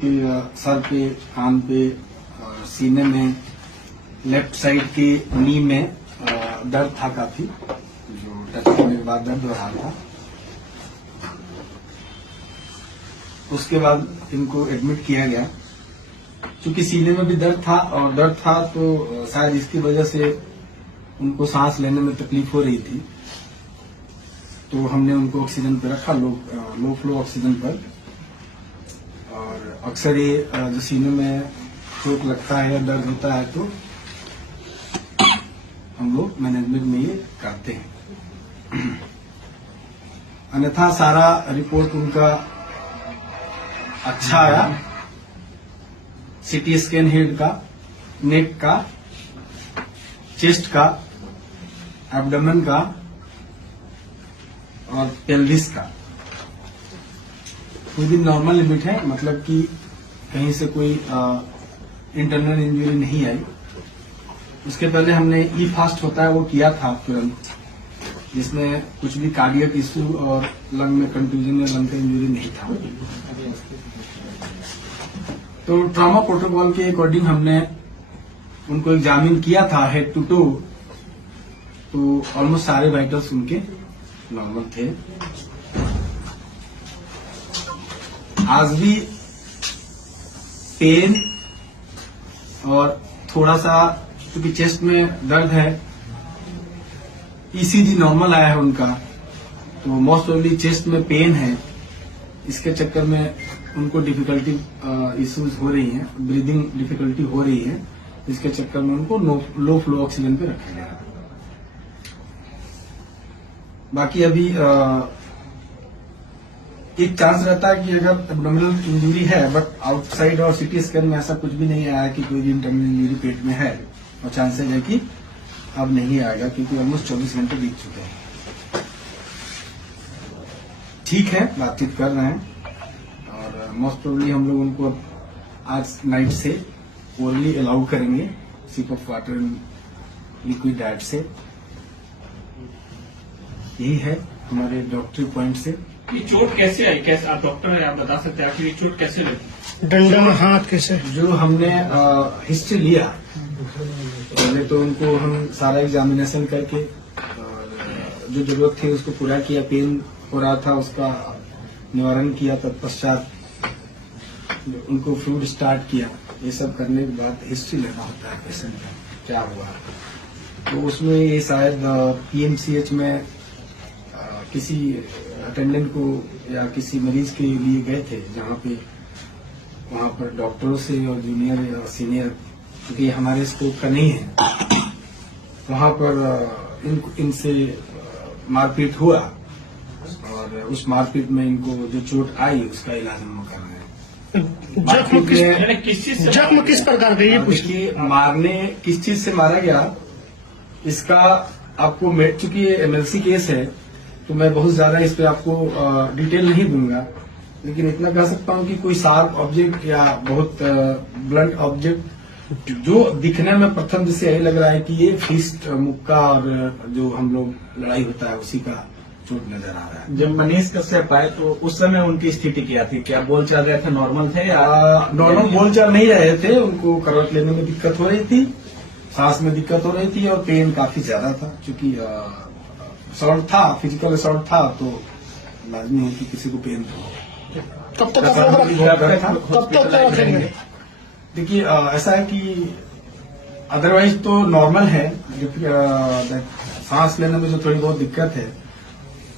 Sir पे, कान पे, सीने में, लेफ्ट साइड के नी में दर्द था काफी, जो टच करने के बाद दर्द हो रहा था। उसके बाद इनको एडमिट किया गया। क्योंकि सीने में भी दर्द था तो शायद इसकी वजह से उनको सांस लेने में तकलीफ हो रही थी, तो हमने उनको ऑक्सीजन पे रखा, लो फ्लो ऑक्सीजन पर। और अक्सर ये जो सीने में चोट लगता है या दर्द होता है तो हम लोग मैनेजमेंट में ये करते हैं। अन्यथा सारा रिपोर्ट उनका अच्छा आया। सीटी स्कैन हेड का, नेक का, चेस्ट का, एब्डोमेन का और पेल्विस का कोई भी नॉर्मल लिमिट है, मतलब कि कहीं से कोई इंटरनल इंजरी नहीं आई। उसके पहले हमने ई फास्ट होता है वो किया था तुरंत, जिसमें कुछ भी कार्डियक इश्यू और लंग में कंट्यूजन या लंग का इंजरी नहीं था। तो ट्रॉमा प्रोटोकॉल के अकॉर्डिंग हमने उनको एग्जामिन किया था हेड टू टू, तो ऑलमोस्ट सारे वाइटल्स उनके नॉर्मल थे। आज भी पेन और थोड़ा सा क्योंकि चेस्ट में दर्द है, ईसीजी नॉर्मल आया है उनका, तो मोस्ट प्रोबेबली चेस्ट में पेन है। इसके चक्कर में उनको डिफिकल्टी इश्यूज हो रही हैं, ब्रीदिंग डिफिकल्टी हो रही है। इसके चक्कर में उनको लो फ्लो ऑक्सीजन पे रखा गया। बाकी अभी एक चांस रहता है कि अगर एब्डोमिनल इंजरी है, बट आउटसाइड और सीटी स्कैन में ऐसा कुछ भी नहीं आया कि कोई भी इंटरनल इंजरी पेट में है, और चांसेस है कि अब नहीं आएगा, क्योंकि ऑलमोस्ट 24 घंटे बीत चुके हैं। ठीक है, बातचीत कर रहे हैं और मोस्ट प्रोबेबली हम लोग उनको आज नाइट से ओरली अलाउ करेंगे, sip of water and liquid diet से। यही है हमारे डॉक्टरी पॉइंट से। ये चोट कैसे आई? कैसे आप डॉक्टर हैं, आप बता सकते हैं आखिर ये चोट कैसे लगी? डंडा में हाथ कैसे? जो हमने हिस्ट्री लिया, पहले तो उनको हम सारा एग्जामिनेशन करके और जो जरूरत थी उसको पूरा किया। पेन हो रहा था उसका निवारण किया, तत्पश्चात उनको फ्लूइड स्टार्ट किया। ये सब करने के बाद हिस्ट्री लेना होता है पेशेंट का क्या हुआ। तो उसमें ये शायद पीएमसीएच में किसी अटेंडेंट को या किसी मरीज के लिए गए थे, जहाँ पे वहाँ पर डॉक्टरों से और जूनियर या सीनियर, क्योंकि हमारे स्कोप का नहीं है, वहाँ पर इनसे मारपीट हुआ और उस मारपीट में इनको जो चोट आई उसका इलाज हम कर रहे हैं। जख्म किस प्रकार का? ये पूछिए, मारने किस चीज से मारा गया इसका आपको चूंकि ये एमएलसी केस है तो मैं बहुत ज्यादा इस पे आपको डिटेल नहीं दूंगा, लेकिन इतना कह सकता हूँ कि कोई शार्प ऑब्जेक्ट या बहुत ब्लंट ऑब्जेक्ट जो दिखने में प्रथम जैसे यही लग रहा है कि ये फिस्ट, मुक्का और जो हम लोग लड़ाई होता है उसी का चोट नजर आ रहा है। जब मनीष कश्यप आए तो उस समय उनकी स्थिति क्या थी? क्या बोल चाल रहे थे, नॉर्मल थे या? नॉर्मल बोल चाल नहीं रहे थे, उनको करवट लेने में दिक्कत हो रही थी, सांस में दिक्कत हो रही थी और पेन काफी ज्यादा था। क्योंकि असॉल्ट था, फिजिकल असॉल्ट था, तो लाजमी है कि किसी को पेन हो। कब तक रखेंगे? देखिए ऐसा है कि अदरवाइज तो नॉर्मल है, सांस लेने में जो थोड़ी बहुत दिक्कत है,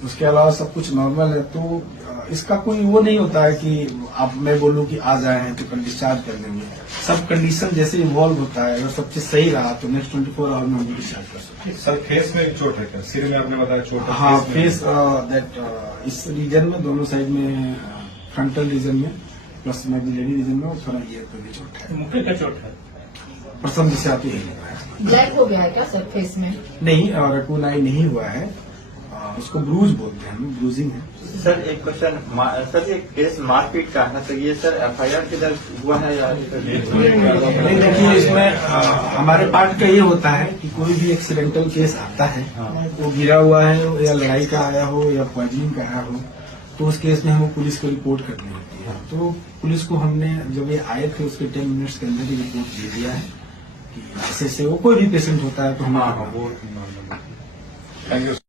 उसके अलावा सब कुछ नॉर्मल है। तो इसका कोई वो नहीं होता है कि अब मैं बोलूं कि आ जाए हैं तो कल डिस्चार्ज कर देंगे। सब कंडीशन जैसे इन्वॉल्व होता है, अगर सब चीज सही रहा तो नेक्स्ट 24 आवर में हम डिस्चार्ज कर सकते हैं। सर फेस में एक चोट है क्या? सिर में आपने बताया चोट है? हाँ, फेस इस रीजन में, दोनों साइड में, फ्रंटल रीजन में प्लस मैग्जिलरी रीजन में, और थोड़ा ईयर पे भी चोट है। मुक्के का चोट है? प्रथम दिशा पे यही लग रहा है। ब्लैक हो गया है क्या सर फेस में? नहीं, रकून आई नहीं हुआ है, उसको ब्रूज बोलते हैं, ब्रूजिंग है। सर एक क्वेश्चन, सर ये केस मारपीट का है, तो ये सर एफआईआर किधर हुआ है या? नहीं, देखिए इसमें हमारे पार्ट का ये होता है कि कोई भी एक्सीडेंटल केस आता है, वो गिरा हुआ है या लड़ाई का आया हो या पॉइजनिंग का आया हो, तो उस केस में हमें पुलिस को रिपोर्ट करनी होती है। तो पुलिस को हमने जब ये आए थे उसके 10 मिनट्स के अंदर ही रिपोर्ट दे दिया है कि ऐसे वो कोई भी पेशेंट होता है तो हम हाँ वो थैंक यू